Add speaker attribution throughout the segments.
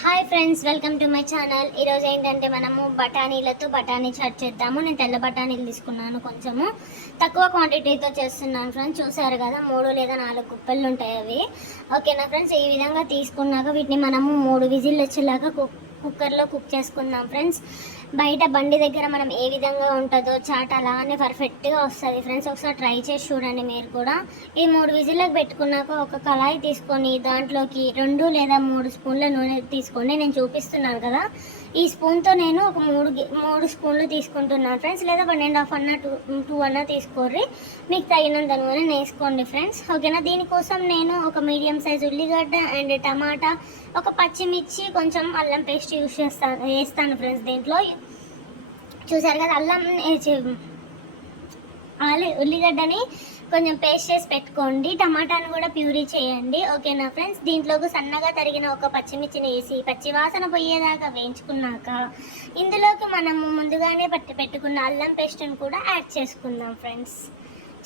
Speaker 1: Hi friends welcome to my channel. ఈరోజు ఏంటంటే మనము బఠానీలతో బఠానీ చాట్ చేద్దాము. నేను తెల్ల బఠానీలు తీసుకున్నాను కొంచెము. తక్కువ క్వాంటిటీతో చేస్తున్నాను ఫ్రెండ్స్. చూసారు కదా మూడు లేదా నాలుగు కుప్పలు ఉంటాయి అవి. ఓకేనా ఫ్రెండ్స్? ఈ విధంగా తీసుకున్నాక వీటిని మనము మూడు విజిల్ వచ్చేలాగా కుక్ కుక్కర్లో కుక్ చేసుకుందాం ఫ్రెండ్స్. బయట బండి దగ్గర మనం ఏ విధంగా ఉంటుందో చాట్ అలానే పర్ఫెక్ట్గా వస్తుంది. ఫ్రెండ్స్ ఒకసారి ట్రై చేసి చూడండి మీరు కూడా. ఈ మూడు విజిల్లకు పెట్టుకున్నాక ఒక కళాయి తీసుకొని దాంట్లోకి రెండు లేదా మూడు స్పూన్ల నూనె తీసుకొని నేను చూపిస్తున్నాను కదా. ఈ స్పూన్తో నేను ఒక మూడు మూడు స్పూన్లు తీసుకుంటున్నాను ఫ్రెండ్స్. లేదా వన్ అండ్ హాఫ్ అన్న టూ టూ అన్న తీసుకోర్రి. మీకు తగినంత నూనె వేసుకోండి ఫ్రెండ్స్. ఓకేనా? దీనికోసం నేను ఒక మీడియం సైజ్ ఉల్లిగడ్డ అండ్ టమాటా ఒక పచ్చిమిర్చి కొంచెం అల్లం పేస్ట్ యూస్ చేస్తాను వేస్తాను ఫ్రెండ్స్ దీంట్లో. చూసారు కదా అల్లం వేసి- ఆలు ఉల్లిగడ్డని కొంచెం పేస్ట్ చేసి పెట్టుకోండి. టమాటాను కూడా ప్యూరీ చేయండి. ఓకేనా ఫ్రెండ్స్? దీంట్లోకి సన్నగా తరిగిన ఒక పచ్చిమిర్చిని వేసి పచ్చి వాసన పోయేదాకా వేయించుకున్నాక ఇందులోకి మనము ముందుగానే పట్టి పెట్టుకున్న అల్లం పేస్ట్ని కూడా యాడ్ చేసుకుందాం ఫ్రెండ్స్.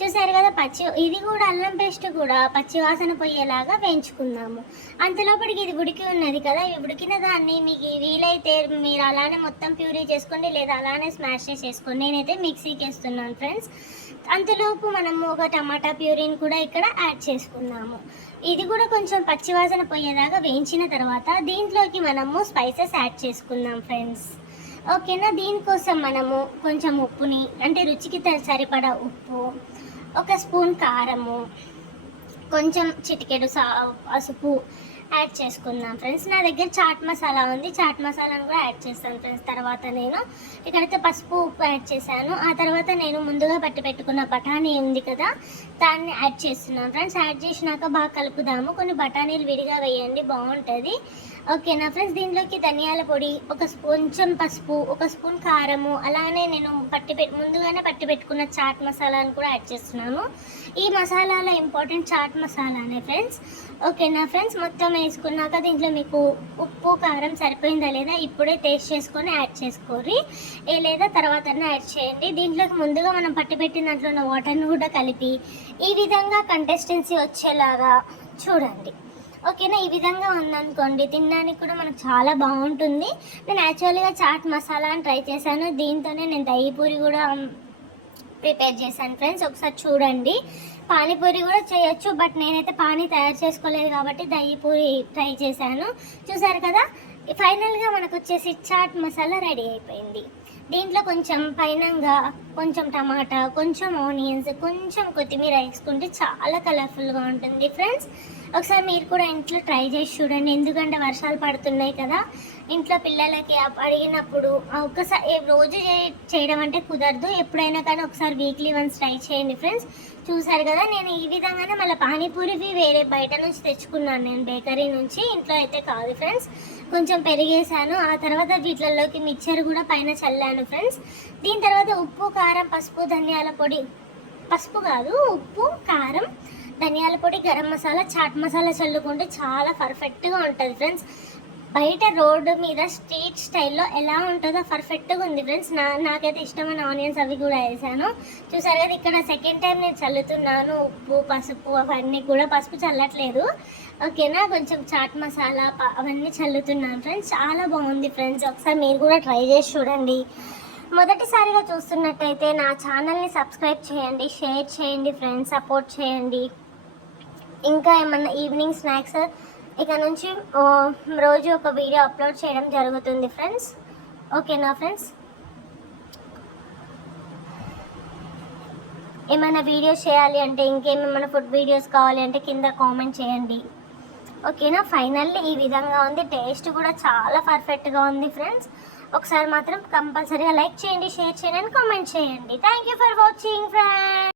Speaker 1: చూసారు కదా పచ్చి ఇది కూడా అల్లం పేస్ట్ కూడా పచ్చి వాసన పోయేలాగా వేయించుకుందాము. అంతలోపటికి ఇది ఉడికి ఉన్నది కదా ఈ ఉడికిన దాన్ని మీకు వీలైతే మీరు అలానే మొత్తం ప్యూరీ చేసుకోండి లేదా అలానే స్మాష్ చేసేసుకోండి. నేనైతే మిక్సీకి వేస్తున్నాను ఫ్రెండ్స్. అంతలోపు మనము ఒక టమాటా ప్యూరీని కూడా ఇక్కడ యాడ్ చేసుకున్నాము. ఇది కూడా కొంచెం పచ్చివాసన పోయేదాకా వేయించిన తర్వాత దీంట్లోకి మనము స్పైసెస్ యాడ్ చేసుకుందాం ఫ్రెండ్స్. ఓకేనా? దీనికోసం మనము కొంచెం ఉప్పుని అంటే రుచికి సరిపడా ఉప్పు ఒక స్పూన్ కారము కొంచెం చిటికెడు సా పసుపు యాడ్ చేసుకుందాం. ఫ్రెండ్స్ నా దగ్గర చాట్ మసాలా ఉంది. చాట్ మసాలాను కూడా యాడ్ చేస్తాను ఫ్రెండ్స్. తర్వాత నేను ఇక్కడైతే పసుపు ఉప్పు యాడ్ చేశాను. ఆ తర్వాత నేను ముందుగా పట్టి పెట్టుకున్న బఠానీ ఉంది కదా దాన్ని యాడ్ చేస్తున్నాను. ఫ్రెండ్స్ యాడ్ చేసినాక బాగా కలుపుదాము. కొన్ని బఠానీలు విడిగా వేయండి బాగుంటుంది. ఓకేనా ఫ్రెండ్స్ దీంట్లోకి ధనియాల పొడి ఒక కొంచెం పసుపు ఒక స్పూన్ కారము అలానే నేను పట్టి పెట్టి ముందుగానే పట్టి పెట్టుకున్న చాట్ మసాలాను కూడా యాడ్ చేస్తున్నాను. ఈ మసాలాలో ఇంపార్టెంట్ చాట్ మసాలానే ఫ్రెండ్స్. ఓకేనా ఫ్రెండ్స్ మొత్తం వేసుకున్నాక దీంట్లో మీకు ఉప్పు కారం సరిపోయిందా లేదా ఇప్పుడే టేస్ట్ చేసుకొని యాడ్ చేసుకోరి ఏ లేదా తర్వాత యాడ్ చేయండి. దీంట్లోకి ముందుగా మనం పట్టి పెట్టిన దాంట్లో ఉన్న వాటర్ని కూడా కలిపి ఈ విధంగా కంటెస్టెన్సీ వచ్చేలాగా చూడండి. ఓకేనా ఈ విధంగా ఉందనుకోండి తినడానికి కూడా మనకు చాలా బాగుంటుంది. నేను యాక్చువల్గా చాట్ మసాలాని ట్రై చేశాను. దీంతోనే నేను దహి కూడా ప్రిపేర్ చేశాను ఫ్రెండ్స్ ఒకసారి చూడండి. పానీపూరి కూడా చేయొచ్చు బట్ నేనైతే పానీ తయారు చేసుకోలేదు కాబట్టి దహి ట్రై చేశాను. చూసారు కదా? ఫైనల్గా మనకు వచ్చేసి చాట్ మసాలా రెడీ అయిపోయింది. దీంట్లో కొంచెం పైనంగా కొంచెం టమాటా కొంచెం ఆనియన్స్ కొంచెం కొత్తిమీర వేసుకుంటే చాలా కలర్ఫుల్గా ఉంటుంది. ఫ్రెండ్స్ ఒకసారి మీరు కూడా ఇంట్లో ట్రై చేసి చూడండి. ఎందుకంటే వర్షాలు పడుతున్నాయి కదా ఇంట్లో పిల్లలకి అడిగినప్పుడు ఒక్కసారి రోజు చేయడం అంటే కుదరదు. ఎప్పుడైనా కానీ ఒకసారి వీక్లీ వన్స్ ట్రై చేయండి ఫ్రెండ్స్ చూసారు కదా నేను ఈ విధంగానే మళ్ళీ పానీపూరివి వేరే బయట నుంచి తెచ్చుకున్నాను. నేను బేకరీ నుంచి ఇంట్లో అయితే కాదు ఫ్రెండ్స్ కొంచెం పెరిగేసాను ఆ తర్వాత వీటిలలోకి మిక్చర్ కూడా పైన చల్లాను ఫ్రెండ్స్ దీని తర్వాత ఉప్పు కారం పసుపు ధనియాల పొడి. పసుపు కాదు ఉప్పు కారం ధనియాల పొడి గరం మసాలా చాట్ మసాలా చల్లుకుంటే చాలా పర్ఫెక్ట్గా ఉంటుంది ఫ్రెండ్స్ బయట రోడ్డు మీద స్ట్రీట్ స్టైల్లో ఎలా ఉంటుందో పర్ఫెక్ట్గా ఉంది ఫ్రెండ్స్ నా నాకైతే ఇష్టమైన ఆనియన్స్ అవి కూడా వేసాను. చూసారు కదా ఇక్కడ సెకండ్ టైం నేను చల్లుతున్నాను. ఉప్పు పసుపు అవన్నీ కూడా పసుపు చల్లట్లేదు. ఓకేనా కొంచెం చాట్ మసాలా అవన్నీ చల్లుతున్నాను ఫ్రెండ్స్ చాలా బాగుంది ఫ్రెండ్స్ ఒకసారి మీరు కూడా ట్రై చేసి చూడండి. మొదటిసారిగా చూస్తున్నట్టయితే నా ఛానల్ని సబ్స్క్రైబ్ చేయండి షేర్ చేయండి ఫ్రెండ్స్ సపోర్ట్ చేయండి. ఇంకా ఏమన్నా ఈవినింగ్ స్నాక్స్ ఇక నుంచి రోజు ఒక వీడియో అప్లోడ్ చేయడం జరుగుతుంది ఫ్రెండ్స్. ఓకేనా ఫ్రెండ్స్? ఏమైనా వీడియోస్ చేయాలి అంటే ఇంకేమైనా ఫుడ్ వీడియోస్ కావాలి అంటే కింద కామెంట్ చేయండి. ఓకేనా? ఫైనల్లీ ఈ విధంగా ఉంది. టేస్ట్ కూడా చాలా పర్ఫెక్ట్గా ఉంది ఫ్రెండ్స్. ఒకసారి మాత్రం కంపల్సరీగా లైక్ చేయండి షేర్ చేయండి అండ్ కామెంట్ చేయండి. Thank you for watching friends